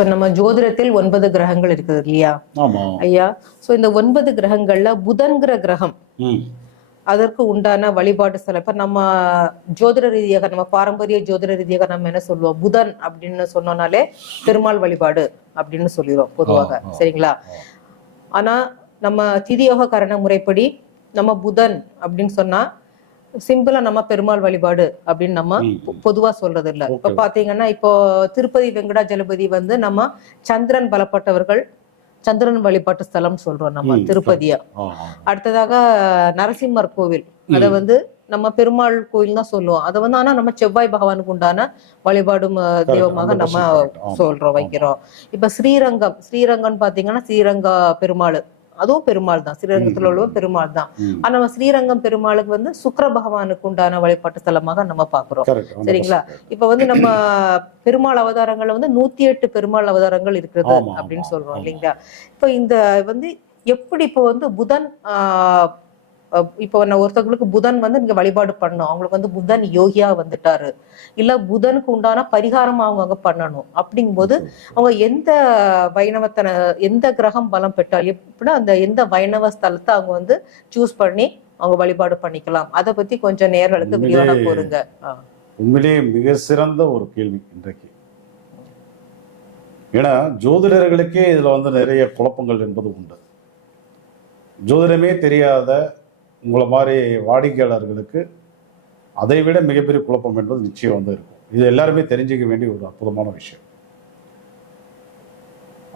இப்ப நம்ம ஜோதிடத்தில் ஒன்பது கிரகங்கள் இருக்குது இல்லையா? ஐயா சோ இந்த ஒன்பது கிரகங்கள்ல புதன்கிற கிரகம். அதற்கு உண்டான வழிபாடு சில இப்ப நம்ம ஜோதிட ரீதியாக நம்ம பாரம்பரிய ஜோதிட ரீதியாக நம்ம என்ன சொல்லுவோம்? புதன் அப்படின்னு சொன்னோம்னாலே பெருமாள் வழிபாடு அப்படின்னு சொல்லிடுவோம் பொதுவாக. சரிங்களா. ஆனா நம்ம திதியோக கரண முறைப்படி நம்ம புதன் அப்படின்னு சொன்னா சிம்பிளா நம்ம பெருமாள் வழிபாடு அப்படின்னு நம்ம. பொதுவா சொல்றது இல்ல இப்ப. பாத்தீங்கன்னா இப்போ திருப்பதி வெங்கடாஜலபதி வந்து நம்ம சந்திரன் பலப்பட்டவர்கள் சந்திரன் வழிபாட்டு ஸ்தலம் சொல்றோம் நம்ம திருப்பதியா. அடுத்ததாக நரசிம்மர் கோவில் அத. வந்து நம்ம பெருமாள் கோயில் தான் சொல்லுவோம் அதை வந்து ஆனா நம்ம செவ்வாய் பகவானுக்கு உண்டான வழிபாடும் தெய்வமாக 100% நம்ம சொல்றோம். வைக்கிறோம் இப்ப ஸ்ரீரங்கம் ஸ்ரீரங்கம் பாத்தீங்கன்னா ஸ்ரீரங்க பெருமாள் அதுவும் பெருமாள் தான் ஸ்ரீரங்கத்துல. உள்ள பெருமாள் தான். ஆனா நம்ம ஸ்ரீரங்கம் பெருமாளுக்கு வந்து சுக்கிர பகவானுக்கு உண்டான வழிபாட்டு ஸ்தலமாக நம்ம பாக்குறோம் Correct, 100% சரிங்களா? இப்ப வந்து நம்ம பெருமாள் அவதாரங்கள்ல வந்து நூத்தி எட்டு பெருமாள் அவதாரங்கள் இருக்கிறது அப்படின்னு சொல்றோம். இல்லைங்களா இப்ப இந்த வந்து எப்படி இப்போ வந்து புதன் ஆஹ் இப்போ நான் ஒருத்தவங்களுக்கு புதன் வந்து நீங்க வழிபாடு பண்ணணும். அவங்களுக்கு வந்து புதன் யோகியா வந்துட்டாரு. இல்ல புதனுக்கு உண்டான பரிகாரம் அவங்க அங்க பண்ணணும். அப்படிங்கும்போது அவங்க எந்த வைணவத்தன எந்த கிரகம் பலம் பெற்றால் எப்படி அந்த எந்த வைணவ ஸ்தலத்தை அவங்க வந்து சூஸ் பண்ணி அவங்க வழிபாடு பண்ணிக்கலாம். அதை பத்தி கொஞ்சம் நேர்களுக்கு உண்மையிலே- கூறுங்க. உண்மையிலேயே மிக சிறந்த ஒரு கேள்வி இன்றைக்கு. ஏன்னா ஜோதிடர்களுக்கே இதுல வந்து நிறைய குழப்பங்கள் என்பது உண்டு. ஜோதிடமே தெரியாத உங்களை மாதிரி வாடிக்கையாளர்களுக்கு அதை விட மிகப்பெரிய குழப்பம் என்பது நிச்சயம் வந்து இருக்கும். இது எல்லாருமே தெரிஞ்சுக்க வேண்டிய ஒரு அற்புதமான விஷயம்.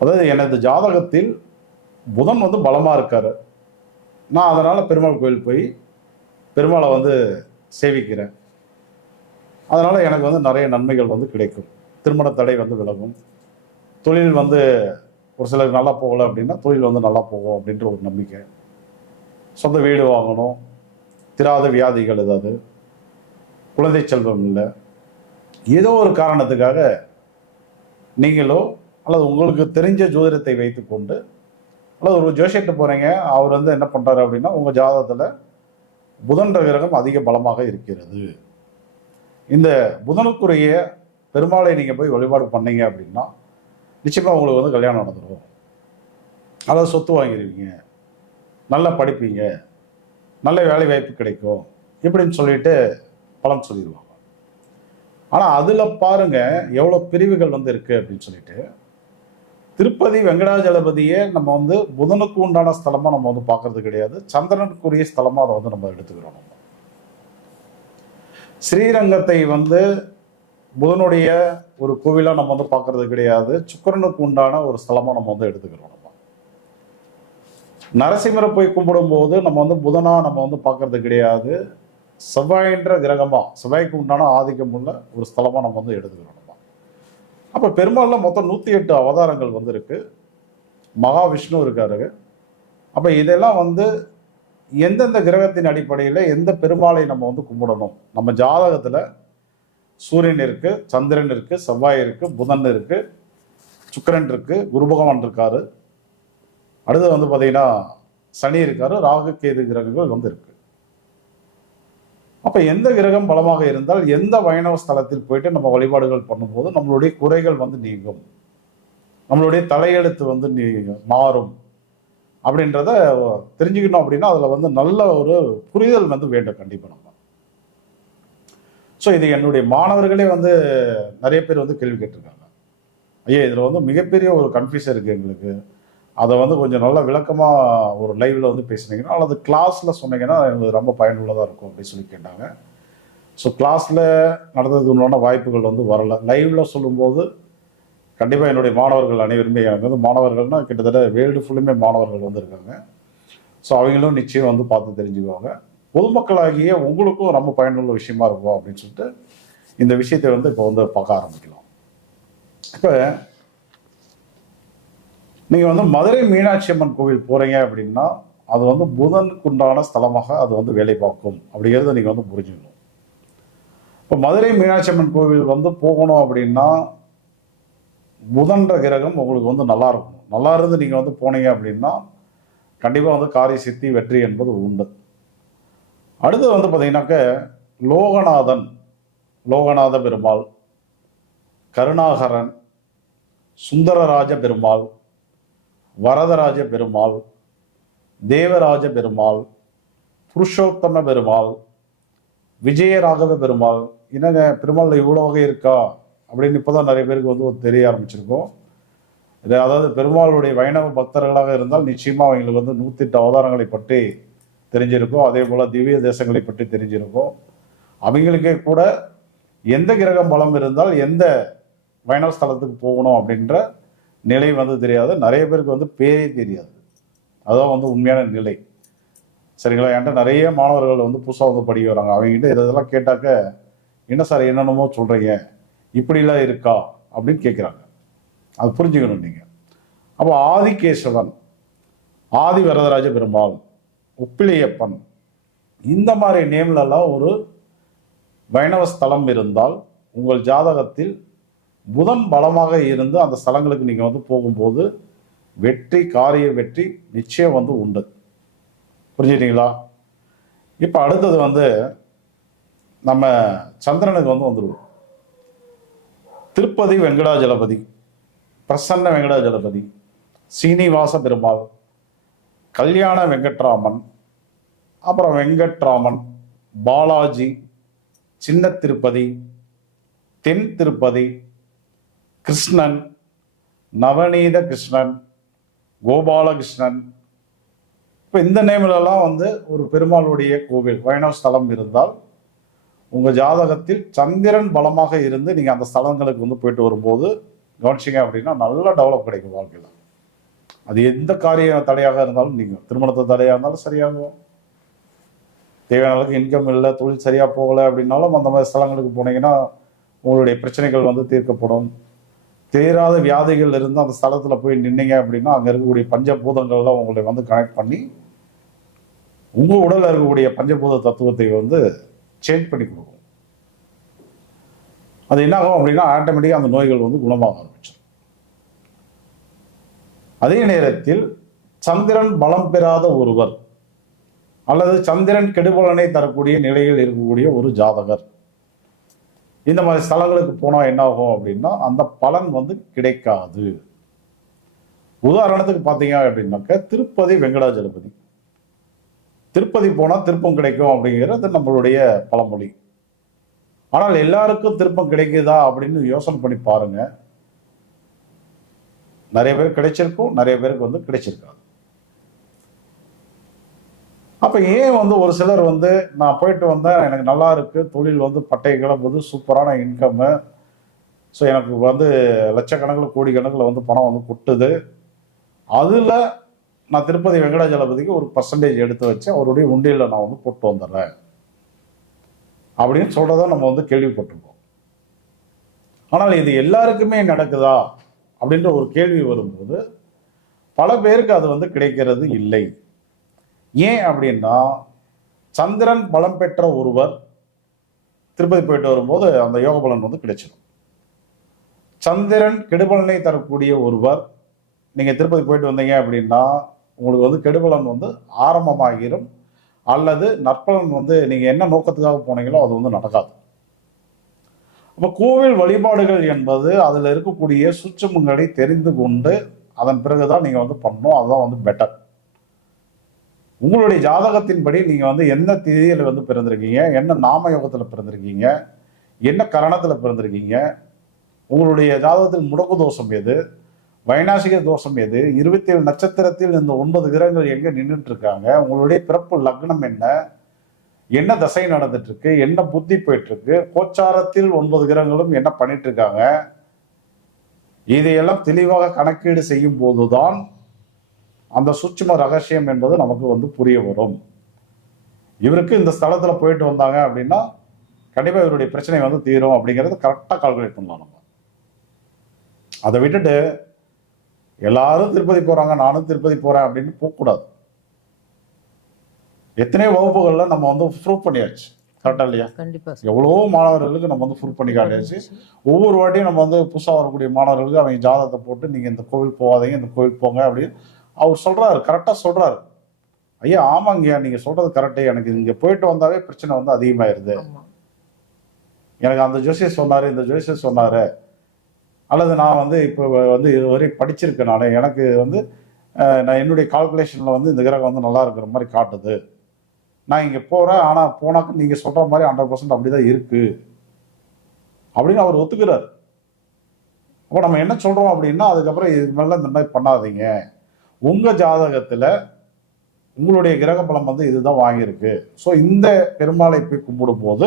அதாவது எனது ஜாதகத்தில் புதன் வந்து பலமாக இருக்காரு. நான் அதனால் பெருமாள் கோயில் போய் பெருமாளை வந்து சேவிக்கிறேன். அதனால் எனக்கு வந்து நிறைய நன்மைகள் வந்து கிடைக்கும். திருமண தடை வந்து விலகும். தொழில் வந்து ஒரு சிலருக்கு நல்லா போகலை அப்படின்னா தொழில் வந்து நல்லா போகும் அப்படின்ற ஒரு நம்பிக்கை. சொந்த வீடு வாங்கணும். திராத வியாதிகள் ஏதாவது. குழந்தை செல்வம் இல்லை. ஏதோ ஒரு காரணத்துக்காக நீங்களோ அல்லது உங்களுக்கு தெரிஞ்ச ஜோதிடத்தை வைத்துக்கொண்டு அல்லது ஒரு ஜோசியர்கிட்ட போகிறீங்க அவர் வந்து என்ன பண்ணுறாரு அப்படின்னா உங்கள் ஜாதகத்தில் புதன்ற கிரகம் அதிக பலமாக இருக்கிறது. இந்த புதனுக்குரிய பெருமாளை நீங்கள் போய் வழிபாடு பண்ணீங்க அப்படின்னா நிச்சயமாக உங்களுக்கு வந்து கல்யாணம் நடந்துடும் அதாவது சொத்து வாங்கிடுவீங்க நல்லா படிப்பீங்க நல்ல வேலை வாய்ப்பு கிடைக்கும் இப்படின்னு சொல்லிட்டு பலன் சொல்லிடுவாங்க ஆனால் அதில் பாருங்க எவ்வளோ பிரிவுகள் வந்து இருக்குது அப்படின்னு சொல்லிட்டு திருப்பதி வெங்கடாஜலபதியே நம்ம வந்து புதனுக்கு உண்டான ஸ்தலமாக நம்ம வந்து பார்க்கறது கிடையாது சந்திரனுக்குரிய ஸ்தலமாக அதை வந்து நம்ம எடுத்துக்கிறோம் நம்ம. ஸ்ரீரங்கத்தை வந்து புதனுடைய ஒரு கோவிலாக நம்ம வந்து பார்க்கறது கிடையாது சுக்கிரனுக்கு உண்டான ஒரு ஸ்தலமாக நம்ம வந்து எடுத்துக்கிறோம் நம்ம. நரசிம்மரை போய் கும்பிடும்போது நம்ம வந்து புதனாக நம்ம வந்து பார்க்கறது கிடையாது. செவ்வாயின்ற கிரகமாக செவ்வாய்க்கு உண்டான ஆதிக்கம் உள்ள ஒரு ஸ்தலமாக நம்ம வந்து எடுத்துக்கிறோம் அப்போ பெருமாளில் மொத்தம் நூற்றி எட்டு அவதாரங்கள் வந்து இருக்குது மகாவிஷ்ணு இருக்காரு. அப்போ இதெல்லாம் வந்து எந்தெந்த கிரகத்தின் அடிப்படையில் எந்த பெருமாளை நம்ம வந்து கும்பிடணும்? நம்ம ஜாதகத்தில் சூரியன் இருக்குது சந்திரன் இருக்குது செவ்வாய் இருக்குது புதன் இருக்குது சுக்கிரன் இருக்குது குரு பகவான் இருக்காரு. அடுத்து வந்து பார்த்தீங்கன்னா சனி இருக்காரு ராகு கேது கிரகங்கள் வந்து இருக்கு. அப்போ எந்த கிரகம் பலமாக இருந்தால் எந்த வைணவ ஸ்தலத்தில் போயிட்டு நம்ம வழிபாடுகள் பண்ணும்போது நம்மளுடைய குறைகள் வந்து நீங்கும். நம்மளுடைய தலையெழுத்து வந்து நீ மாறும். அப்படின்றத தெரிஞ்சுக்கணும் அப்படின்னா அதில் வந்து நல்ல ஒரு புரிதல் வந்து வேண்டும் கண்டிப்பாக நம்ம. ஸோ இது என்னுடைய மாணவர்களே வந்து நிறைய பேர் வந்து கேள்வி கேட்டிருக்காங்க. ஐயா இதில் வந்து மிகப்பெரிய ஒரு கன்ஃபியூஷன் இருக்குது எங்களுக்கு. அதை வந்து கொஞ்சம் நல்ல விளக்கமாக ஒரு லைவில் வந்து பேசுனீங்கன்னா அல்லது கிளாஸில் சொன்னீங்கன்னா எங்களுக்கு ரொம்ப பயனுள்ளதாக இருக்கும் அப்படின்னு சொல்லி கேட்டாங்க. ஸோ க்ளாஸில் நடந்தது உண்டான வாய்ப்புகள் வந்து வரல. லைவில் சொல்லும்போது கண்டிப்பாக என்னுடைய மாணவர்கள் அனைவருமே எனக்கு வந்து மாணவர்கள்னா கிட்டத்தட்ட வேர்ல்டு ஃபுல்லுமே மாணவர்கள் வந்திருக்காங்க ஸோ அவங்களும் நிச்சயம் வந்து பார்த்து தெரிஞ்சுக்குவாங்க. பொதுமக்களாகிய உங்களுக்கும் ரொம்ப பயனுள்ள விஷயமா இருக்கும் அப்படின்னு சொல்லிட்டு இந்த விஷயத்தை வந்து இப்போ வந்து பார்க்க ஆரம்பிக்கலாம். இப்போ நீங்கள் வந்து மதுரை மீனாட்சி அம்மன் கோவில் போகிறீங்க அப்படின்னா அது வந்து புதனுக்கு உண்டான ஸ்தலமாக அது வந்து வேலை பார்க்கும். அப்படிங்கிறத நீங்கள் வந்து புரிஞ்சுக்கணும். இப்போ மதுரை மீனாட்சி அம்மன் கோவில் வந்து போகணும் அப்படின்னா புதன்ற கிரகம் உங்களுக்கு வந்து நல்லா இருக்கும். நல்லா இருந்து நீங்கள் வந்து போனீங்க அப்படின்னா கண்டிப்பாக வந்து காரிய சித்தி வெற்றி என்பது உண்டு. அடுத்து வந்து பார்த்தீங்கன்னாக்க லோகநாதன் லோகநாத பெருமாள் கருணாகரன் சுந்தரராஜ பெருமாள் வரதராஜ பெருமாள் தேவராஜ பெருமாள் புருஷோத்தம பெருமாள் விஜயராகவ பெருமாள் என்னங்க பெருமாள் இவ்வளோ வகை இருக்கா? அப்படின்னு இப்போதான் நிறைய பேருக்கு வந்து ஒரு தெரிய ஆரம்பிச்சிருக்கோம். இது அதாவது பெருமாளுடைய வைணவ பக்தர்களாக இருந்தால் நிச்சயமாக அவங்களுக்கு வந்து நூற்றி எட்டு அவதாரங்களை பற்றி தெரிஞ்சிருக்கும். அதே போல் திவ்ய தேசங்களை பற்றி தெரிஞ்சிருக்கும். அவங்களுக்கே கூட எந்த கிரகம் பலம் இருந்தால் எந்த வைணவ ஸ்தலத்துக்கு போகணும் அப்படின்ற நிலை வந்து தெரியாது. நிறைய பேருக்கு வந்து பேரே தெரியாது. அதான் வந்து உண்மையான நிலை. சரிங்களா? என்கிட்ட நிறைய மாணவர்கள் வந்து புதுசாக வந்து படிக்க வராங்க. அவங்ககிட்ட இதெல்லாம் கேட்டாக்க என்ன சார் என்னென்னமோ சொல்கிறீங்க இப்படிலாம் இருக்கா? அப்படின்னு கேட்குறாங்க. அது புரிஞ்சுக்கணும் நீங்கள் அப்போ ஆதிகேசவன் ஆதி வரதராஜ பெருமாள் உப்பிலியப்பன் இந்த மாதிரி நேம்லலாம் ஒரு வைணவ ஸ்தலம் இருந்தால் உங்கள் ஜாதகத்தில் புதன் பலமாக இருந்து அந்த ஸ்தலங்களுக்கு நீங்கள் வந்து போகும்போது வெற்றி காரிய வெற்றி நிச்சயம் வந்து உண்டு. புரிஞ்சுட்டீங்களா இப்போ அடுத்தது வந்து நம்ம சந்திரனுக்கு வந்து வந்துடுவோம் திருப்பதி வெங்கடாஜலபதி பிரசன்ன வெங்கடாஜலபதி சீனிவாச பெருமாள் கல்யாண வெங்கட்ராமன் அப்புறம் வெங்கட்ராமன் பாலாஜி சின்ன திருப்பதி தென் திருப்பதி கிருஷ்ணன் நவநீத கிருஷ்ணன் கோபாலகிருஷ்ணன். இப்போ இந்த நேமிலெல்லாம் வந்து ஒரு பெருமாளுடைய கோவில் வைணவ ஸ்தலம் இருந்தால் உங்கள் ஜாதகத்தில் சந்திரன் பலமாக இருந்து நீங்கள் அந்த ஸ்தலங்களுக்கு வந்து போயிட்டு வரும்போது கவனிச்சிங்க அப்படின்னா நல்ல டெவலப் கிடைக்கும் வாழ்க்கையில். அது எந்த காரிய தடையாக இருந்தாலும் நீங்கள் திருமணத்தை தடையாக இருந்தாலும் சரியாகும். தேவையான அளவுக்கு இன்கம் இல்லை தொழில் சரியாக போகலை அப்படின்னாலும் அந்த மாதிரி ஸ்தலங்களுக்கு போனீங்கன்னா உங்களுடைய பிரச்சனைகள் வந்து தீர்க்கப்படும். தேராத வியாதிகள் இருந்து அந்த ஸ்தலத்தில் போய் நின்னீங்க அப்படின்னா அங்கே இருக்கக்கூடிய பஞ்சபூதங்கள்லாம் உங்களை வந்து கனெக்ட் பண்ணி உங்கள் உடலில் இருக்கக்கூடிய பஞ்சபூத தத்துவத்தை வந்து சேஞ்ச் பண்ணி கொடுக்கும். அது என்ன ஆகும் அப்படின்னா ஆட்டோமேட்டிக்காக அந்த நோய்கள் வந்து குணமாக ஆரம்பிச்சிடும். அதே நேரத்தில் சந்திரன் பலம் பெறாத ஒருவர் அல்லது சந்திரன் கெடுபலனை தரக்கூடிய நிலையில் இருக்கக்கூடிய ஒரு ஜாதகர் இந்த மாதிரி ஸ்தலங்களுக்கு போனால் என்ன ஆகும் அப்படின்னா அந்த பலன் வந்து கிடைக்காது. உதாரணத்துக்கு பார்த்தீங்க அப்படின்னாக்க திருப்பதி வெங்கடாஜலபதி. திருப்பதி போனால் திருப்பம் கிடைக்கும் அப்படிங்கிறது நம்மளுடைய பழமொழி. ஆனால் எல்லாருக்கும் திருப்பம் கிடைக்குதா அப்படின்னு யோசனை பண்ணி பாருங்க. நிறைய பேர் கிடைச்சிருக்கும் நிறைய பேருக்கு வந்து கிடைச்சிருக்காது. அப்ப ஏன் வந்து ஒரு சிலர் வந்து நான் போயிட்டு வந்தேன் எனக்கு நல்லா இருக்கு தொழில் வந்து பட்டையை கிளம்புது சூப்பரான இன்கம்மு ஸோ எனக்கு வந்து லட்சக்கணக்கில் கோடி கணக்கில் வந்து பணம் வந்து கொட்டுது. அதில் நான் திருப்பதி வெங்கடாஜலபதிக்கு ஒரு பர்சன்டேஜ் எடுத்து வச்சு அவருடைய உண்டியில் நான் வந்து போட்டு வந்துடுறேன். அப்படின்னு சொல்கிறத நம்ம வந்து கேள்விப்பட்டிருக்கோம். ஆனால் இது எல்லாருக்குமே நடக்குதா? அப்படின்ற ஒரு கேள்வி வரும்போது பல பேருக்கு அது வந்து கிடைக்கிறது இல்லை. ஏன் அப்படின்னா சந்திரன் பலம் பெற்ற ஒருவர் திருப்பதி போயிட்டு வரும்போது அந்த யோக பலன் வந்து கிடைச்சிடும். சந்திரன் கெடுபலனை தரக்கூடிய ஒருவர் நீங்கள் திருப்பதி போயிட்டு வந்தீங்க அப்படின்னா உங்களுக்கு வந்து கெடுபலன் வந்து ஆரம்பமாகிடும் அல்லது நற்பலன் வந்து நீங்கள் என்ன நோக்கத்துக்காக போனீங்களோ அது வந்து நடக்காது. அப்போ கோவில் வழிபாடுகள் என்பது அதில் இருக்கக்கூடிய சூட்சமங்களை தெரிந்து கொண்டு அதன் பிறகுதான் நீங்கள் வந்து பண்ணணும். அதுதான் வந்து பெட்டர் உங்களுடைய ஜாதகத்தின்படி நீங்கள் வந்து என்ன திதியில் வந்து பிறந்திருக்கீங்க? என்ன நாம யோகத்தில் பிறந்திருக்கீங்க? என்ன கரணத்தில் பிறந்திருக்கீங்க? உங்களுடைய ஜாதகத்தில் முடக்கு தோஷம் எது? வைநாசிக தோஷம் எது? இருபத்தி ஏழு நட்சத்திரத்தில் இந்த ஒன்பது கிரகங்கள் எங்கே நின்றுட்டு இருக்காங்க உங்களுடைய பிறப்பு லக்னம் என்ன? என்ன தசை நடந்துட்டு இருக்கு என்ன புத்தி போயிட்டு இருக்கு கோச்சாரத்தில் ஒன்பது கிரகங்களும் என்ன பண்ணிட்டு இருக்காங்க இதையெல்லாம் தெளிவாக கணக்கீடு செய்யும் போதுதான் அந்த சூட்சும ரகசியம் என்பது நமக்கு வந்து புரிய வரும். இவருக்கு இந்த ஸ்தலத்துல போயிட்டு வந்தாங்க அப்படின்னா கண்டிப்பா இவருடைய பிரச்சனை வந்து தீரும் அப்படிங்கறது கரெக்டா கால்குலேட் பண்ணலாம் நம்ம. அதை விட்டுட்டு எல்லாரும் திருப்பதி போறாங்க நானும் திருப்பதி போறேன் அப்படின்னு போகக்கூடாது. எத்தனையோ வகுப்புகள்ல நம்ம வந்து ப்ரூவ் பண்ணியாச்சு. கரெக்டா இல்லையா? கண்டிப்பா. எவ்வளவோ மாணவர்களுக்கு நம்ம வந்து ப்ரூவ் பண்ணி காட்டியாச்சு. ஒவ்வொரு வாட்டியும் நம்ம வந்து புதுசாக வரக்கூடிய மாணவர்களுக்கு அவங்க ஜாதகத்தை போட்டு நீங்க இந்த கோவில் போகாதீங்க இந்த கோவில் போங்க அப்படின்னு அவர் சொல்றாரு கரெக்டா சொல்றாரு. ஐயா ஆமாங்கய்யா நீங்க சொல்றது கரெக்டு எனக்கு இங்க போயிட்டு வந்தாவே பிரச்சனை வந்து அதிகமாயிருது. எனக்கு அந்த ஜோசியர் சொன்னாரு இந்த ஜோசியர் சொன்னாரு. அல்லது நான் வந்து இப்போ வந்து இதுவரை படிச்சிருக்கேன் நான். எனக்கு வந்து நான் என்னுடைய கால்குலேஷனில் வந்து இந்த கிரகம் வந்து நல்லா இருக்கிற மாதிரி காட்டுது. நான் இங்கே போகிறேன் ஆனால் போனாக்க நீங்கள் சொல்கிற மாதிரி ஹண்ட்ரட் பர்சன்ட் அப்படி தான் இருக்குது அப்படின்னு அவர் ஒத்துக்கிறார். அப்போ நம்ம என்ன சொல்கிறோம் அப்படின்னா அதுக்கப்புறம் இது மேலே இந்த மாதிரி பண்ணாதீங்க. உங்கள் ஜாதகத்தில் உங்களுடைய கிரக பலம் வந்து இதுதான் வாங்கியிருக்கு. ஸோ இந்த பெருமாளை போய் கும்பிடும் போது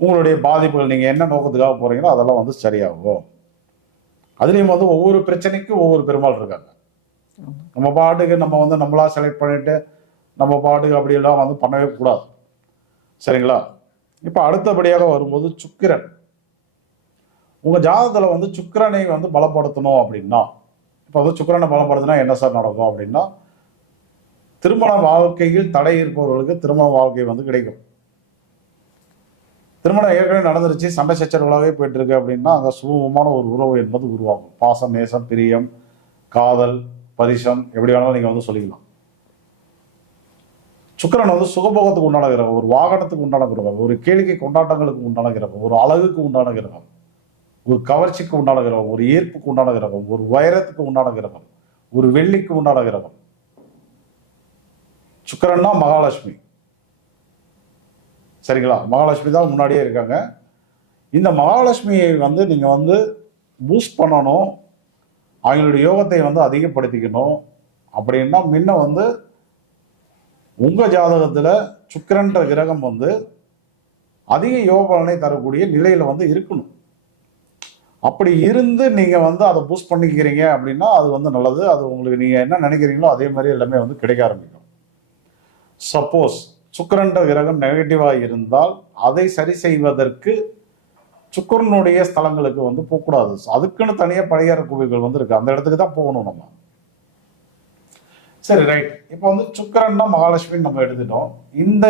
உங்களுடைய பாதிப்புகள் நீங்கள் என்ன நோக்கத்துக்காக போகிறீங்களோ அதெல்லாம் வந்து சரியாகும். அதுலேயும் வந்து ஒவ்வொரு பிரச்சனைக்கும் ஒவ்வொரு பெருமாள் இருக்காங்க. நம்ம பாட்டுக்கு நம்ம வந்து நம்மளா செலக்ட் பண்ணிட்டு நம்ம பாட்டுக்கு அப்படியெல்லாம் வந்து பண்ணவே கூடாது. சரிங்களா? இப்போ அடுத்தபடியாக வரும்போது சுக்கிரன். உங்கள் ஜாதகத்தில் வந்து சுக்கிரனை வந்து பலப்படுத்தணும் அப்படின்னா இப்போ வந்து சுக்கிரனை படுதுன்னா என்ன சார் நடக்கும் அப்படின்னா திருமண வாழ்க்கையில் தடை இருப்பவர்களுக்கு திருமண வாழ்க்கை வந்து கிடைக்கும். திருமணம் ஏற்கனவே நடந்துருச்சு சண்டை சச்சரவுகளாகவே போயிட்டு இருக்கு அப்படின்னா அங்கே சுமூகமான ஒரு உறவு என்பது உருவாகும். பாசம் நேசம் பிரியம் காதல் பரிசம் எப்படி வேணாலும் நீங்கள் வந்து சொல்லிக்கலாம். சுக்கரன் வந்து சுகபோகத்துக்கு உண்டான கிரகம் ஒரு வாகனத்துக்கு உண்டான கிரகம் ஒரு கேளிக்கை கொண்டாட்டங்களுக்கு உண்டான கிரகம் ஒரு அழகுக்கு உண்டான கிரகம். ஒரு கவர்ச்சிக்கு உண்டான கிரகம் ஒரு ஈர்ப்புக்கு உண்டான கிரகம் ஒரு வைரத்துக்கு உண்டான கிரகம் ஒரு வெள்ளிக்கு உண்டான கிரகம். சுக்கிரன்னா மகாலட்சுமி. சரிங்களா? மகாலட்சுமி தான் முன்னாடியே இருக்காங்க. இந்த மகாலட்சுமியை வந்து நீங்கள் வந்து பூஸ்ட் பண்ணணும். அவங்களுடைய யோகத்தை வந்து அதிகப்படுத்திக்கணும். அப்படின்னா முன்ன வந்து உங்கள் ஜாதகத்தில் சுக்கிரன்ற கிரகம் வந்து அதிக யோக பலனை தரக்கூடிய நிலையில் வந்து இருக்கணும். அப்படி இருந்து நீங்கள் வந்து அதை பூஸ்ட் பண்ணிக்கிறீங்க அப்படின்னா அது வந்து நல்லது. அது உங்களுக்கு நீங்கள் என்ன நினைக்கிறீங்களோ அதே மாதிரி எல்லாமே வந்து கிடைக்க ஆரம்பிக்கும். சப்போஸ் சுக்கரன்ற கிரகம் நெகட்டிவாக இருந்தால் அதை சரி செய்வதற்கு சுக்கரனுடைய ஸ்தலங்களுக்கு வந்து போகக்கூடாது. அதுக்குன்னு தனியாக பழையாற கோவில்கள் வந்து இருக்கு. அந்த இடத்துக்கு தான் போகணும் நம்ம. சரி ரைட் இப்போ வந்து சுக்கரன்னா மகாலட்சுமின்னு நம்ம எடுத்துட்டோம். இந்த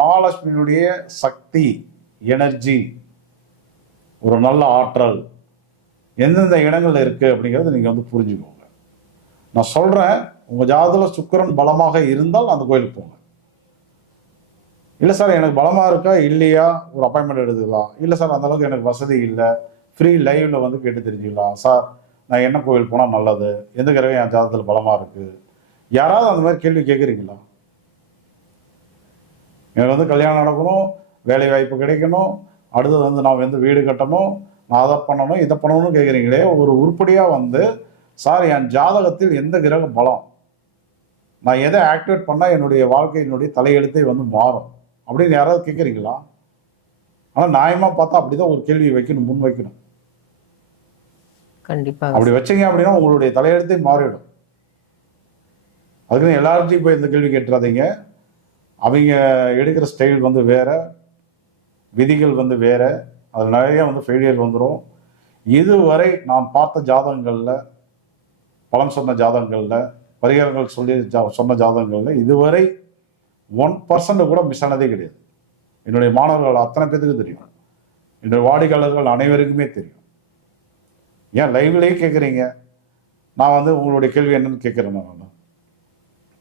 மகாலட்சுமியினுடைய சக்தி எனர்ஜி ஒரு நல்ல ஆற்றல் எந்தெந்த இடங்கள்ல இருக்கு அப்படிங்கறத நீங்க வந்து புரிஞ்சுக்கோங்க. நான் சொல்றேன் உங்க ஜாதகத்துல சுக்கிரன் பலமாக இருந்தால் அந்த கோயிலுக்கு போங்க. இல்லை சார் எனக்கு பலமா இருக்கா? இல்லையா? ஒரு அப்பாயின்மெண்ட் எடுத்துக்கலாம். இல்லை சார் அந்த அளவுக்கு எனக்கு வசதி இல்லை. ஃப்ரீ லைவ்ல வந்து கேட்டு தெரிஞ்சுக்கலாம். சார் நான் என்ன கோயில் போனால் நல்லது? எந்த கிரகம் என் ஜாதகத்தில் பலமா இருக்கு? யாராவது அந்த மாதிரி கேள்வி கேட்குறீங்களா எனக்கு வந்து கல்யாணம் நடக்கணும் வேலை வாய்ப்பு கிடைக்கணும் அடுத்தது வந்து நான் வந்து வீடு கட்டணும் நான் அதை பண்ணணும் இதை பண்ணணும்னு கேட்குறீங்களே ஒரு உருப்படியாக வந்து சார் என் ஜாதகத்தில் எந்த கிரக பலம்? நான் எதை ஆக்டிவேட் பண்ணால் என்னுடைய வாழ்க்கையினுடைய தலையெழுத்தே வந்து மாறும்? அப்படின்னு யாராவது கேட்குறீங்களா ஆனால் நியாயமாக பார்த்தா அப்படிதான் ஒரு கேள்வி வைக்கணும் முன் வைக்கணும் கண்டிப்பாக அப்படி வச்சீங்க அப்படின்னா உங்களுடைய தலையெழுத்தே மாறிடும். அதுக்குன்னு எல்லார்ட்டையும் போய் இந்த கேள்வி கேட்டுறாதீங்க. அவங்க எடுக்கிற ஸ்டைல் வந்து வேற விதிகள் வந்து வேற. அது நிறைய வந்து ஃபெயிலியர் வந்துடும் இதுவரை நான் பார்த்த ஜாதகங்களில் பலன் சொன்ன ஜாதகங்களில் பரிகாரங்கள் சொல்லி ஜா சொன்ன ஜாதகங்களில் இதுவரை ஒன் பர்சன்ட் கூட மிஸ் ஆனதே கிடையாது. என்னுடைய மாணவர்கள் அத்தனை பேத்துக்கு தெரியும். என்னுடைய வாடிக்கையாளர்கள் அனைவருக்குமே தெரியும். ஏன் லைவ்லேயே கேட்குறீங்க நான் வந்து உங்களுடைய கேள்வி என்னன்னு கேட்குறேன் நான்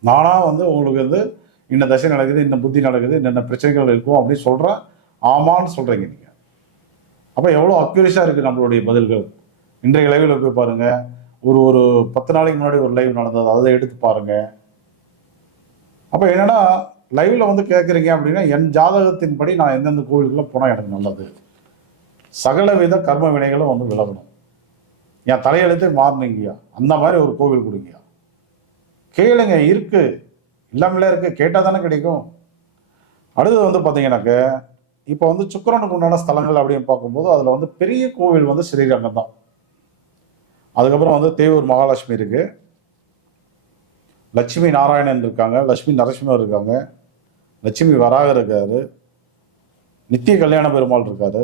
நானாக வந்து உங்களுக்கு வந்து இன்ன தசை நடக்குது இன்ன புத்தி நடக்குது இன்னென்ன பிரச்சனைகள் இருக்கும் அப்படின்னு சொல்கிறேன் ஆமான்னு சொல்கிறீங்க நீங்கள் அப்போ எவ்வளோ அக்யூரேஸாக இருக்குது நம்மளுடைய பதில்கள்? இன்றைய லைவில் போய் பாருங்கள் ஒரு ஒரு பத்து நாளைக்கு முன்னாடி ஒரு லைவ் நடந்தது. அதை எடுத்து பாருங்கள் அப்போ என்னென்னா லைவில் வந்து கேட்குறீங்க அப்படின்னா என் ஜாதகத்தின்படி நான் எந்தெந்த கோவிலுக்குள்ளே போனால் எனக்கு நல்லது? சகல வித கர்ம வினைகளும் வந்து விலகணும். என் தலையெழுத்தே மாறினீங்கயா? அந்த மாதிரி ஒரு கோவில் கொடுங்கயா? கேளுங்க இருக்கு. இல்லாமல இருக்குது கேட்டால் தானே கிடைக்கும். அடுத்தது வந்து பார்த்தீங்கன்னாக்க இப்போ வந்து சுக்கிரனுக்கு உண்டான ஸ்தலங்கள் அப்படின்னு பார்க்கும்போது அதில் வந்து பெரிய கோவில் வந்து ஸ்ரீரங்கம் தான். அதுக்கப்புறம் வந்து தேவூர் மகாலட்சுமி இருக்கு. லட்சுமி நாராயணன் இருக்காங்க லட்சுமி நரசிம்மர் இருக்காங்க லட்சுமி வராக இருக்காரு நித்திய கல்யாண பெருமாள் இருக்காரு.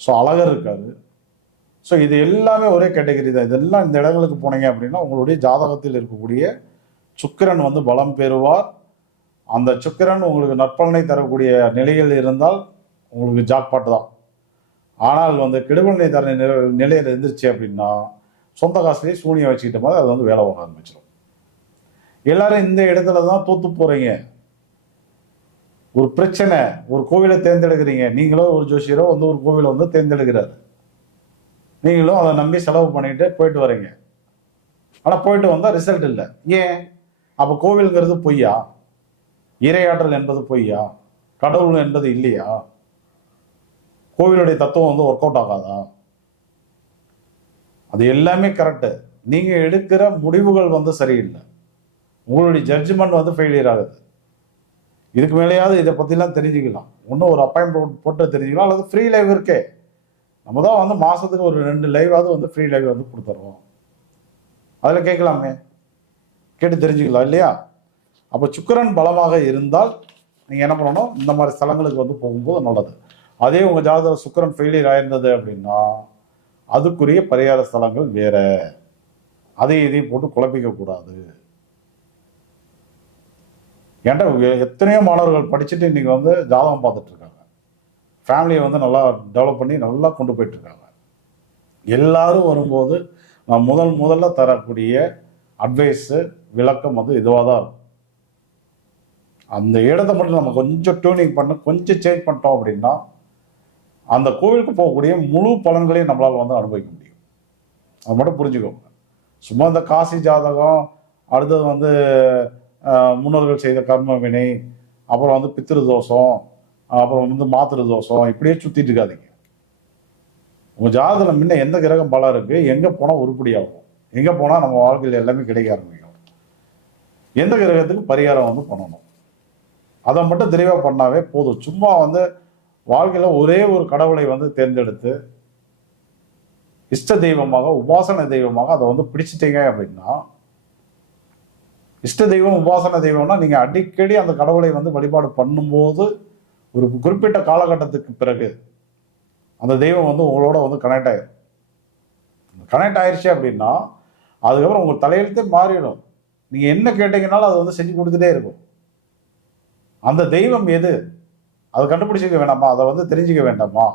ஸோ அழகர் இருக்காரு. ஸோ இது எல்லாமே ஒரே கேட்டகரி தான். இதெல்லாம் இந்த இடங்களுக்கு போனீங்க அப்படின்னா உங்களுடைய ஜாதகத்தில் இருக்கக்கூடிய சுக்கிரன் வந்து பலம் பெறுவார். அந்த சுக்கிரன் உங்களுக்கு நற்பலனை தரக்கூடிய நிலையில் இருந்தால் உங்களுக்கு ஜாக்பாட்டு தான். ஆனால் வந்து கெடுபலனை தர நில நிலையில் இருந்துச்சு அப்படின்னா சொந்த காசுலேயே சூனியம் வச்சுக்கிட்ட மாதிரி அது வந்து வேலை வாங்க ஆரம்பிச்சிடும் எல்லாரும் இந்த இடத்துல தான் தோத்து போகிறீங்க ஒரு பிரச்சனை ஒரு கோவிலை தேர்ந்தெடுக்கிறீங்க. நீங்களோ ஒரு ஜோசியரோ வந்து ஒரு கோவிலை வந்து தேர்ந்தெடுக்கிறாரு. நீங்களும் அதை நம்பி செலவு பண்ணிட்டு போயிட்டு வரீங்க. ஆனால் போயிட்டு வந்தால் ரிசல்ட் இல்லை. ஏன்? அப்போ கோவிலுங்கிறது பொய்யா? இரையாற்றல் என்பது பொய்யா? கடவுள் என்பது இல்லையா? கோவிலுடைய தத்துவம் வந்து ஒர்க் அவுட் ஆகாதா? அது எல்லாமே கரெக்டு நீங்கள் எடுக்கிற முடிவுகள் வந்து சரியில்லை. உங்களுடைய ஜட்ஜ்மெண்ட் வந்து ஃபெயிலியர் ஆகுது. இதுக்கு மேலேயாவது இதை பற்றிலாம் தெரிஞ்சுக்கலாம். இன்னும் ஒரு அப்பாயின்மெண்ட் போட்டு தெரிஞ்சுக்கலாம். அல்லது ஃப்ரீ லைவ் இருக்கே. நம்ம தான் வந்து மாதத்துக்கு ஒரு ரெண்டு லைவாவது வந்து ஃப்ரீ லைவ் வந்து கொடுத்துருவோம். அதில் கேட்கலாமே. கேட்டு தெரிஞ்சுக்கலாம் இல்லையா? அப்போ சுக்கரன் பலமாக இருந்தால் நீங்கள் என்ன பண்ணணும்? இந்த மாதிரி ஸ்தலங்களுக்கு வந்து போகும்போது நல்லது. அதே உங்கள் ஜாதகத்தில் சுக்கிரன் ஃபெயிலியர் ஆயிருந்தது அப்படின்னா அதுக்குரிய பரிகார ஸ்தலங்கள் வேற. அதையும் இதையும் போட்டு குழப்பிக்க கூடாது. ஏன்டா எத்தனையோ மாணவர்கள் படிச்சுட்டு இன்றைக்கி வந்து ஜாதகம் பார்த்துட்டு இருக்காங்க. ஃபேமிலியை வந்து நல்லா டெவலப் பண்ணி நல்லா கொண்டு போயிட்டு இருக்காங்க. எல்லாரும் வரும்போது நான் முதல் முதல்ல தரக்கூடிய அட்வைஸு விளக்கம் வந்து இதுவாக தான் இருக்கும். அந்த இடத்த மட்டும் நம்ம கொஞ்சம் டியூனிங் பண்ண கொஞ்சம் சேஞ்ச் பண்ணிட்டோம் அப்படின்னா அந்த கோவிலுக்கு போகக்கூடிய முழு பலன்களையும் நம்மளால் வந்து அனுபவிக்க முடியும். அது மட்டும் புரிஞ்சுக்கோங்க. சும்மா இந்த காசி ஜாதகம் அடுத்தது வந்து முன்னோர்கள் செய்த கர்ம வினை அப்புறம் வந்து பித்திரு தோஷம் அப்புறம் வந்து மாத்திரு தோஷம் இப்படியே சுற்றிட்டு இருக்காதீங்க. உங்கள் ஜாதகம் முன்ன எந்த கிரகம் பலம் இருக்கு எங்கே போனால் உருப்படியாகும். எங்கே போனால் நம்ம வாழ்க்கையில் எல்லாமே கிடைக்க ஆரம்பிக்கும். எந்த கிரகத்துக்கு பரிகாரம் வந்து பண்ணணும்? அதை மட்டும் தெளிவாக பண்ணாவே போதும். சும்மா வந்து வாழ்க்கையில் ஒரே ஒரு கடவுளை வந்து தேர்ந்தெடுத்து இஷ்ட தெய்வமாக உபாசன தெய்வமாக அதை வந்து பிடிச்சிட்டீங்க அப்படின்னா இஷ்ட தெய்வம் உபாசன தெய்வம்னா நீங்கள் அடிக்கடி அந்த கடவுளை வந்து வழிபாடு பண்ணும்போது ஒரு குறிப்பிட்ட காலகட்டத்துக்கு பிறகு அந்த தெய்வம் வந்து உங்களோட வந்து கனெக்ட் ஆயிடும் கனெக்ட் ஆயிடுச்சு அப்படின்னா அதுக்கப்புறம் உங்கள் தலையெழுத்தே மாறிடும். நீங்கள் என்ன கேட்டீங்கனாலும் அது வந்து செஞ்சு கொடுத்துட்டே இருக்கும். அந்த தெய்வம் எது? அதை கண்டுபிடிச்சிக்க வேண்டாமா? அதை வந்து தெரிஞ்சுக்க வேண்டாமா?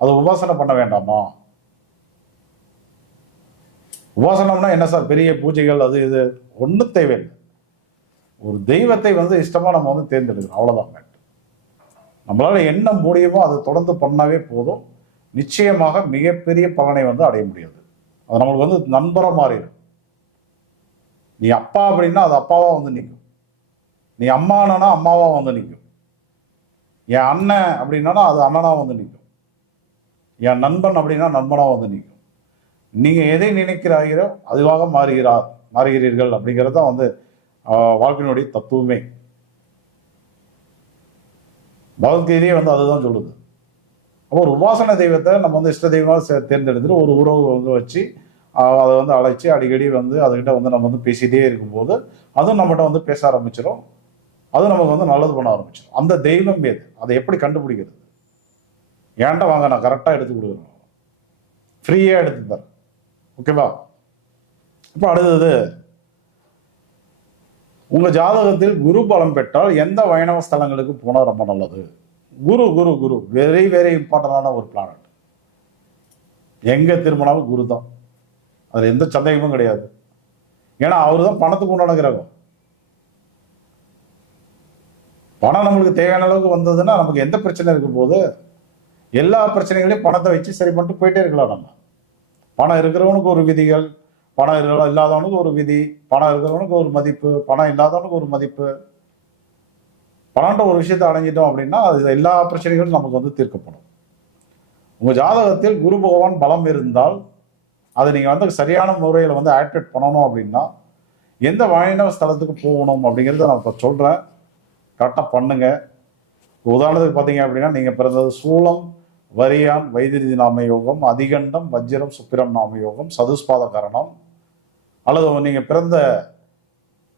அதை உபாசனை பண்ண வேண்டாமா? உபாசனம்னா என்ன சார்? பெரிய பூஜைகள் அது இது. ஒன்றும் தேவையில்லை. ஒரு தெய்வத்தை வந்து இஷ்டமாக நம்ம வந்து தேர்ந்தெடுக்கிறோம் அவ்வளோதான் மேட் நம்மளால் என்ன முடியுமோ அதை தொடர்ந்து பண்ணாவே போதும். நிச்சயமாக மிகப்பெரிய பலனை வந்து அடைய முடியாது. அது நம்மளுக்கு வந்து நண்பராக மாறிடும். நீ அப்பா அப்படின்னா அது அப்பாவாக வந்து நிற்கும். நீ அம்மானா அம்மாவா வந்து நிற்கும் என் அண்ணன் அப்படின்னா அது அண்ணனா வந்து நிற்கும் என் நண்பன் அப்படின்னா நண்பனா வந்து நிற்கும் நீங்க எதை நினைக்கிறார்களோ அதுவாக மாறுகிறார் மாறுகிறீர்கள் அப்படிங்கிறது தான் வந்து வாழ்க்கையினுடைய தத்துவமே. பகவத்கீதையே வந்து அதுதான் சொல்லுது. அப்போ ஒரு உபாசன தெய்வத்தை நம்ம வந்து இஷ்ட தெய்வமாக சே- தேர்ந்தெடுத்துட்டு ஒரு உறவு வந்து வச்சு அதை வந்து அழைச்சி அடிக்கடி வந்து அதுகிட்ட வந்து நம்ம வந்து பேசிட்டே இருக்கும்போது அதுவும் நம்மகிட்ட வந்து பேச ஆரம்பிச்சிடும் அது நமக்கு வந்து நல்லது பண்ண ஆரம்பிச்சிடும் அந்த தெய்வம் எது? அதை எப்படி கண்டுபிடிக்கிறது? ஏன்ட்ட வாங்க நான் கரெக்டாக எடுத்து கொடுக்குறேன். ஃப்ரீயாக எடுத்து தரேன். ஓகேவா இப்போ அடுத்தது உங்க ஜாதகத்தில் குரு பலம் பெற்றால் எந்த வைணவ ஸ்தலங்களுக்கு போனால் ரொம்ப நல்லது? குரு குரு குரு. வெரி வெரி இம்பார்ட்டண்டான ஒரு பிளானட் எங்க திரும்பினாலும் குரு தான். அதில் எந்த சந்தேகமும் கிடையாது. ஏன்னா அவர் தான் பணத்துக்கு உண்டான கிரகம். பணம் நம்மளுக்கு தேவையான அளவுக்கு வந்ததுன்னா நமக்கு எந்த பிரச்சனை இருக்கும் போது எல்லா பிரச்சனைகளையும் பணத்தை வச்சு சரி பண்ணிட்டு போயிட்டே இருக்கலாம் நம்ம. பணம் இருக்கிறவனுக்கு ஒரு விதிகள் பணம் இருக்க இல்லாதவனுக்கு ஒரு விதி பணம் இருக்கிறவனுக்கு ஒரு மதிப்பு பணம் இல்லாதவனுக்கு ஒரு மதிப்பு. பணம்ன்ற ஒரு விஷயத்தை அடைஞ்சிட்டோம் அப்படின்னா அது எல்லா பிரச்சனைகளும் நமக்கு வந்து தீர்க்கப்படும். உங்கள் ஜாதகத்தில் குரு பகவான் பலம் இருந்தால் அதை நீங்கள் வந்து சரியான முறையில் வந்து ஆக்டிவேட் பண்ணணும் அப்படின்னா எந்த வாயின ஸ்தலத்துக்கு போகணும் அப்படிங்கிறத நான் இப்போ சொல்கிறேன் கரெக்டாக பண்ணுங்க. உதாரணத்துக்கு பார்த்தீங்க அப்படின்னா நீங்கள் பிறந்தது சூலம் வரியான் வைத்திருதி நாம யோகம் அதிகண்டம் வஜ்ரம் சுக்கிரம் நாம யோகம் சதுஸ்பாத கரணம் அல்லது நீங்கள் பிறந்த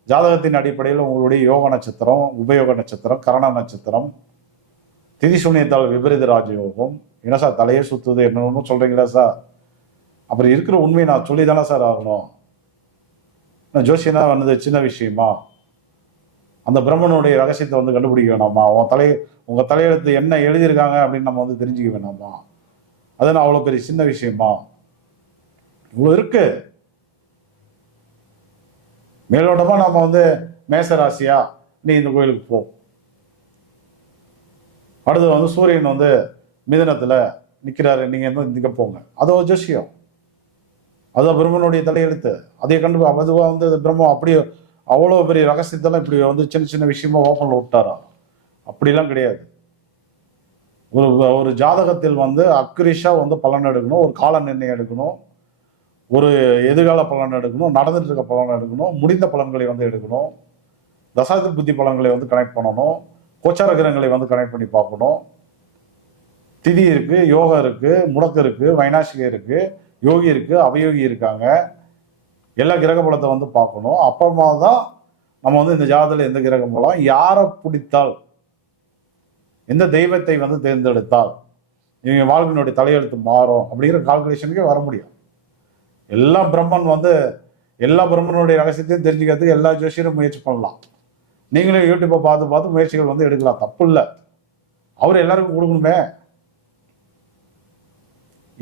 ஜாதகத்தின் அடிப்படையில் உங்களுடைய யோக நட்சத்திரம் உபயோக நட்சத்திரம் கரண நட்சத்திரம் திதிசூன்யத்தால் விபரீத ராஜயோகம் என்ன சார் தலையே சுத்துது என்னன்னு சொல்கிறீங்களா சார்? அப்புறம் இருக்கிற உண்மையை நான் சொல்லி தானே சார் ஆகணும். நான் ஜோசியனா வந்தது சின்ன விஷயமா? அந்த பிரம்மனுடைய ரகசியத்தை வந்து கண்டுபிடிக்க வேணாமா? உன் தலை உங்க தலையெழுத்து என்ன எழுதியிருக்காங்க அப்படின்னு நம்ம வந்து தெரிஞ்சுக்க வேணாமா? அது நான் அவ்வளோ பெரிய சின்ன விஷயமா? இவ்வளோ இருக்கு. மேலோட்டமா நம்ம வந்து மேச ராசியா நீ இந்த கோயிலுக்கு போ. அடுத்து வந்து சூரியன் வந்து மிதுனத்துல நிக்கிறாரு. நீங்க எந்த நிக்க போங்க. அது ஒரு ஜோசியம். அது பிரம்மனுடைய தலையெழுத்து. அதை கண்டு அதுவா வந்து பிரம்மம் அப்படியே அவ்வளோ பெரிய ரகசியத்தெல்லாம் இப்படி வந்து சின்ன சின்ன விஷயமா ஓப்பனில் விட்டாரா? அப்படிலாம் கிடையாது. ஒரு ஒரு ஜாதகத்தில் வந்து அக்ரிஷாக வந்து பலன் எடுக்கணும் ஒரு கால நிர்ணயம் எடுக்கணும் ஒரு எதிர்கால பலன் எடுக்கணும் நடந்துட்டு இருக்க பலன் எடுக்கணும் முடிந்த பலன்களை வந்து எடுக்கணும் தசாதி புத்தி பலன்களை வந்து கனெக்ட் பண்ணணும் கோச்சார கிரகங்களை வந்து கனெக்ட் பண்ணி பார்க்கணும். திதி இருக்குது யோகா இருக்குது முடக்கு இருக்குது வைனாசிகம் இருக்குது யோகி இருக்குது அவயோகி இருக்காங்க. எல்லா கிரக பலத்தை வந்து பார்க்கணும். அப்புறமா தான் நம்ம வந்து இந்த ஜாதகத்தில் எந்த கிரகம் போலாம்? யாரை பிடித்தால்? எந்த தெய்வத்தை வந்து தேர்ந்தெடுத்தால்? இவங்க வாழ்வினுடைய தலையெழுத்து மாறும் அப்படிங்கிற கால்குலேஷனுக்கே வர முடியும் எல்லா பிரம்மன் வந்து எல்லா பிரம்மனுடைய ரகசியத்தையும் தெரிஞ்சுக்கிறதுக்கு எல்லா ஜோசியரும் முயற்சி பண்ணலாம். நீங்களும் யூடியூப்பை பார்த்து பார்த்து முயற்சிகள் வந்து எடுக்கலாம். தப்பு இல்லை. அவர் எல்லாருக்கும் கொடுக்கணுமே.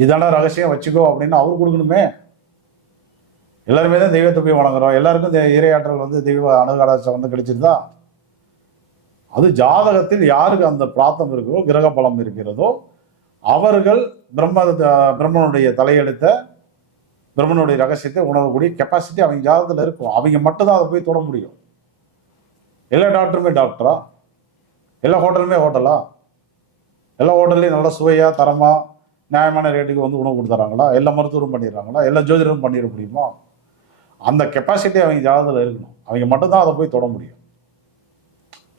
இதான ரகசியம் வச்சுக்கோ அப்படின்னு அவர் கொடுக்கணுமே. எல்லாருமே தான் தெய்வத்தை போய் வணங்குறோம். எல்லாருக்கும் இந்த இறையாற்றல் வந்து தெய்வ அணுகாராட்சி வந்து கிடைச்சிருந்தா அது ஜாதகத்தில் யாருக்கு அந்த பிராத்தம் இருக்கிறதோ கிரக பலம் இருக்கிறதோ அவர்கள் பிரம்ம பிரம்மனுடைய தலையெழுத்த பிரம்மனுடைய ரகசியத்தை உணரக்கூடிய கெப்பாசிட்டி அவங்க ஜாதகத்தில் இருக்கும். அவங்க மட்டும்தான் அதை போய் தொட முடியும். எல்லா டாக்டருமே டாக்டரா எல்லா ஹோட்டலுமே ஹோட்டலா எல்லா ஹோட்டல்லையும் நல்ல சுவையாக தரமாக நியாயமான ரேட்டுக்கு வந்து உணவு கொடுத்துறாங்களா? எல்லா மருத்துவரும் பண்ணிடுறாங்களா? எல்லா ஜோதிடரும் பண்ணிட முடியுமா? அந்த கெப்பாசிட்டி அவங்க ஜாதகத்தில் இருக்கணும். அவங்க மட்டும்தான் அதை போய் தொட முடியும்.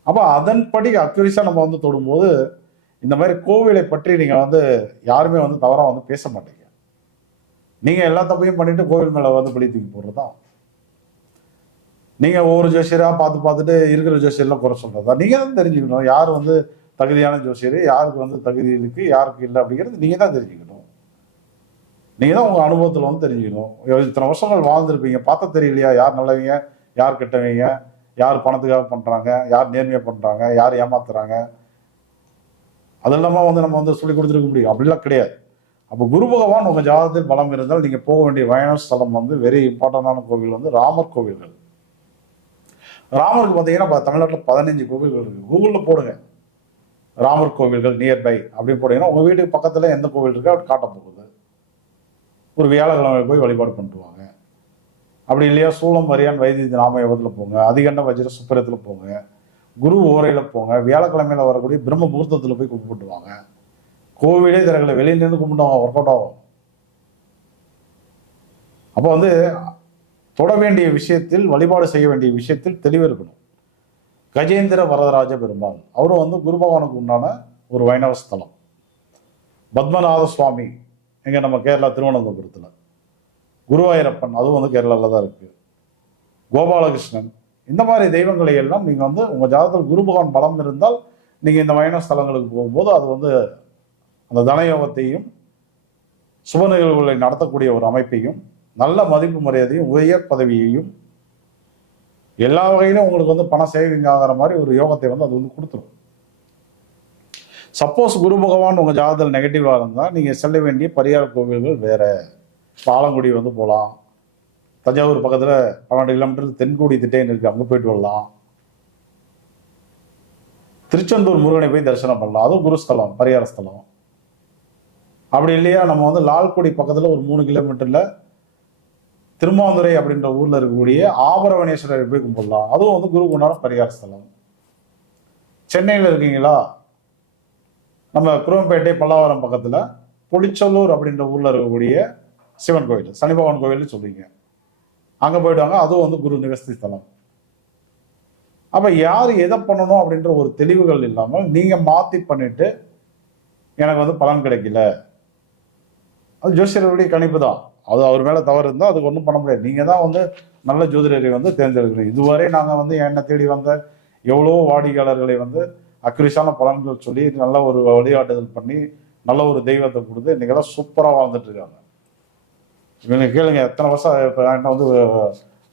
அப்போ அதன்படி அக்யூரிஸாக நம்ம வந்து தொடும்போது இந்த மாதிரி கோவிலை பற்றி நீங்கள் வந்து யாருமே வந்து தவறாக வந்து பேச மாட்டீங்க. நீங்கள் எல்லா தப்பையும் பண்ணிட்டு கோவில் மேலே வந்து பழி தூக்கி போடுறதா? நீங்கள் ஒவ்வொரு ஜோசியராக பார்த்து பார்த்துட்டு இருக்கிற ஜோசியர்லாம் குறை சொல்கிறதா நீங்கள் தான் தெரிஞ்சுக்கணும். யார் வந்து தகுதியான ஜோசியர்? யாருக்கு வந்து தகுதி இருக்கு? யாருக்கு இல்லை அப்படிங்கிறது நீங்கள் தான் தெரிஞ்சுக்கணும். நீங்கள் தான் உங்கள் அனுபவத்தில் வந்து தெரிஞ்சுக்கணும். இத்தனை வருஷங்கள் வாழ்ந்துருப்பீங்க. பார்த்தா தெரியலையா? யார் நல்லவங்க? யார் கெட்டவங்க? யார் பணத்துக்காக பண்ணுறாங்க யார் நேர்மையாக பண்ணுறாங்க யார் ஏமாத்துறாங்க? அதெல்லாமா வந்து நம்ம வந்து சொல்லி கொடுத்துருக்க முடியும். அப்படிலாம் கிடையாது. அப்போ குரு பகவான் உங்கள் ஜாதகத்தில் பலம் இருந்தால் நீங்கள் போக வேண்டிய வயண ஸ்தலம் வந்து வெரி இம்பார்ட்டண்டான கோவில் வந்து ராமர் கோவில்கள். ராமருக்கு பார்த்தீங்கன்னா இப்போ தமிழ்நாட்டில் பதினஞ்சு கோவில்கள் இருக்குது கூகுளில் போடுங்க. ராமர் கோவில்கள் நியர்பை அப்படின்னு போட்டிங்கன்னா உங்கள் வீட்டுக்கு பக்கத்தில் எந்த கோவில் இருக்கோ அப்படி காட்ட போகுது ஒரு வியாழக்கிழமை போய் வழிபாடு பண்ணிட்டு அப்படி இல்லையா சூளம் மரியான் வைத்திய நாமயோகத்தில் போங்க அதிகண்ட வஜ்ர சுப்பிரத்தில் போங்க குரு ஓரையில் போங்க வியாழக்கிழமையில் வரக்கூடிய பிரம்ம முகூர்த்தத்தில் போய் கும்பிட்டுவாங்க. கோவிலே திறக்கல வெளியிலேருந்து கும்பிட்டவங்க ஒர்க் அவுட் ஆகும். அப்போ வந்து தொட வேண்டிய விஷயத்தில் வழிபாடு செய்ய வேண்டிய விஷயத்தில் தெளிவு இருக்கணும். கஜேந்திர வரதராஜ பெருமாள் அவரும் வந்து குரு பகவானுக்கு உண்டான ஒரு வைணவ ஸ்தலம். பத்மநாத சுவாமி இங்கே நம்ம கேரளா திருவனந்தபுரத்தில். குருவாயூரப்பன் அதுவும் வந்து கேரளாவில் தான் இருக்கு. கோபாலகிருஷ்ணன் இந்த மாதிரி தெய்வங்களை எல்லாம் நீங்கள் வந்து உங்கள் ஜாதகத்தில் குரு பகவான் பலம் இருந்தால் நீங்கள் இந்த வைணவ ஸ்தலங்களுக்கு போகும்போது அது வந்து அந்த தனயோகத்தையும் சுப நிகழ்வுகளை நடத்தக்கூடிய ஒரு அமைப்பையும் நல்ல மதிப்பு மரியாதையும் உயர் பதவியையும் எல்லா வகையிலும் உங்களுக்கு வந்து பண சேவிங் ஆகிற மாதிரி ஒரு யோகத்தை வந்து அது வந்து கொடுத்துரும். சப்போஸ் குரு பகவான் உங்கள் ஜாதகத்தில் நெகட்டிவாக இருந்தால் நீங்கள் செல்ல வேண்டிய பரிகார கோவில்கள் வேறு. பாலங்குடி வந்து போகலாம் தஞ்சாவூர் பக்கத்தில் பன்னெண்டு கிலோமீட்டர் தென்கூடி திட்டைன்னு இருக்குது அங்கே போயிட்டு வரலாம். திருச்செந்தூர் முருகனை போய் தரிசனம் பண்ணலாம். அதுவும் குருஸ்தலம் பரிகார ஸ்தலம். அப்படி இல்லையா நம்ம வந்து லால்குடி பக்கத்தில் ஒரு மூணு கிலோமீட்டரில் திருமாந்துரை அப்படின்ற ஊரில் இருக்கக்கூடிய ஆபரவனேஸ்வரரை போய் கும்பிடலாம். அதுவும் வந்து குரு குண்டான பரிகார ஸ்தலம். சென்னையில் இருக்கீங்களா? நம்ம குருவம்பேட்டை பல்லாவரம் பக்கத்தில் புளிச்சலூர் அப்படின்ற ஊரில் இருக்கக்கூடிய சிவன் கோயில் சனி பகவான் கோயில்னு சொல்றீங்க. அங்கே போயிடுவாங்க. அதுவும் வந்து குரு நிவஸ்தி ஸ்தலம். அப்போ யார் எதை பண்ணணும் அப்படின்ற ஒரு தெளிவுகள் இல்லாமல் நீங்கள் மாற்றி பண்ணிட்டு எனக்கு வந்து பலன் கிடைக்கல. அது ஜோசியருடைய கணிப்பு தான். அது அவர் மேலே தவறு இருந்தால் அதுக்கு ஒன்றும் பண்ண முடியாது. நீங்கள் தான் வந்து நல்ல ஜோதிடரை வந்து தேர்ந்தெடுக்கணும் இதுவரை நாங்கள் வந்து என்னை தேடி வந்த எவ்வளோ வாடிக்கையாளர்களை வந்து அக்ரிஷான பலன்கள் சொல்லி நல்ல ஒரு வழிகாட்டுதல் பண்ணி நல்ல ஒரு தெய்வத்தை கொடுத்து இன்னைக்கெல்லாம் சூப்பராக வாழ்ந்துட்டு இருக்காங்க இவங்க கேளுங்க எத்தனை வருஷம் இப்போ என்கிட்ட வந்து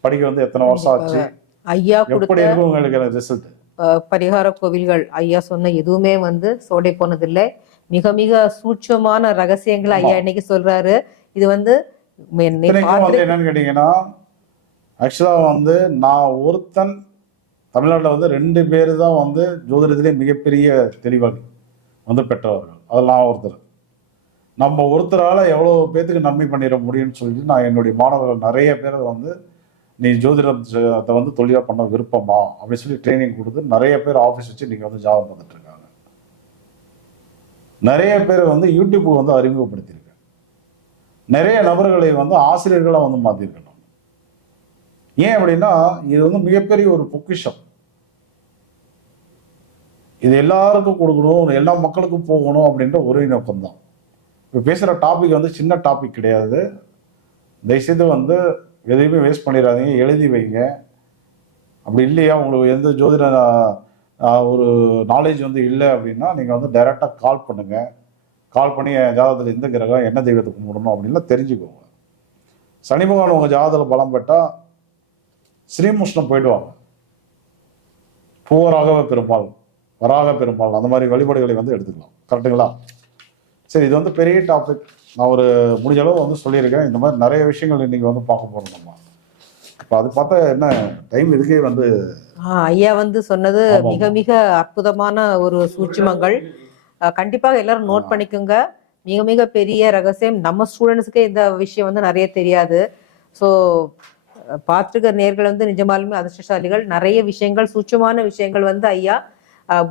படிக்க வந்து எத்தனை வருஷம் ஆச்சு? ஐயா எப்படி இருக்கும் உங்களுக்கு ரிசல்ட் பரிகார கோவில்கள். ஐயா சொன்ன எதுவுமே வந்து சோடை போனதில்லை. மிக மிக சூட்சமான ரகசியங்களை ஐயா. இன்னைக்கு சொல்றாரு. இது வந்து என்னன்னு கேட்டீங்கன்னா ஆக்சுவலாக வந்து நான் ஒருத்தன் தமிழ்நாட்டில் வந்து ரெண்டு பேர் தான் வந்து ஜோதிடத்திலே மிகப்பெரிய தெளிவாக வந்து பெற்றவர்கள். அதெல்லாம் ஒருத்தர். நம்ம ஒருத்தரால் எவ்வளோ பேத்துக்கு நன்மை பண்ணிட முடியும்னு சொல்லிட்டு நான் என்னுடைய மாணவர்கள் நிறைய பேர் வந்து நீ ஜோதிடத்தை வந்து தொழிலாக பண்ண விருப்பமா? அப்படின்னு சொல்லி ட்ரைனிங் கொடுத்து நிறைய பேர் ஆஃபீஸ் வச்சு நீங்கள் வந்து ஜாப் பார்த்துட்டு இருக்காங்க நிறைய பேர் வந்து யூடியூப் வந்து அறிமுகப்படுத்தியிருக்கேன் நிறைய நபர்களை வந்து ஆசிரியர்களாக வந்து மாற்றிருக்கணும் ஏன் அப்படின்னா இது வந்து மிகப்பெரிய ஒரு பொக்கிஷம். இது எல்லாருக்கும் கொடுக்கணும் எல்லா மக்களுக்கும் போகணும் அப்படின்ற ஒரே நோக்கம்தான். இப்போ பேசுகிற டாபிக் வந்து சின்ன டாபிக் கிடையாது. தயவுசெய்து வந்து எதையுமே வேஸ்ட் பண்ணிடாதீங்க எழுதி வைங்க. அப்படி இல்லையா? உங்களுக்கு எந்த ஜோதிட ஒரு நாலேஜ் வந்து இல்லை அப்படின்னா நீங்கள் வந்து டைரெக்டாக கால் பண்ணுங்கள் கால் பண்ணி என் ஜாதகத்தில் எந்த கிரகம் என்ன தெய்வத்தை கும்பிடணும் அப்படின்லாம் தெரிஞ்சுக்கோங்க. சனி பகவான் உங்கள் ஜாதகத்தில் பலம் பெற்றால் ஸ்ரீமுஷ்ணம் போயிடுவாங்க. பூவராகவ பெருமாள். வராக பெருமாள் அந்த மாதிரி வழிபாடுகளை வந்து எடுத்துக்கலாம். கரெக்டுங்களா சரி இது வந்து பெரிய டாபிக் நான் ஒரு முடிஞ்ச அளவு வந்து சொல்லியிருக்கேன். இந்த மாதிரி நிறைய விஷயங்கள் இன்னைக்கு வந்து பார்க்க போறோம் நம்ம. இப்போ அது பார்த்தா என்ன டைம் இதுக்கே வந்து ஐயா வந்து சொன்னது மிக மிக அற்புதமான ஒரு சூட்சுமங்கள். கண்டிப்பாக எல்லாரும் நோட் பண்ணிக்கோங்க. மிக மிக பெரிய ரகசியம் நம்ம ஸ்டூடெண்ட்ஸுக்கே இந்த விஷயம் வந்து நிறைய தெரியாது. ஸோ பார்த்துருக்க நேர்கள் வந்து நிஜமாலுமே அதிர்ஷ்டசாலிகள். நிறைய விஷயங்கள் சூட்சுமான விஷயங்கள் வந்து ஐயா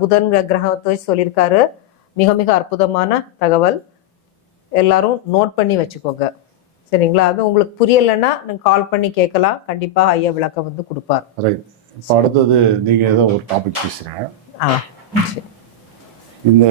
புதன் கிரகத்தை வச்சு சொல்லியிருக்காரு. மிக மிக அற்புதமான தகவல். எல்லாரும் நோட் பண்ணி வச்சுக்கோங்க. சரிங்களா? அது உங்களுக்கு புரியலைன்னா நீங்க கால் பண்ணி கேட்கலாம். கண்டிப்பா ஐயா விளக்கம் வந்து கொடுப்பார். ரைட் இப்போ அடுத்தது நீங்கள் ஏதோ ஒரு டாபிக் சரி. இந்த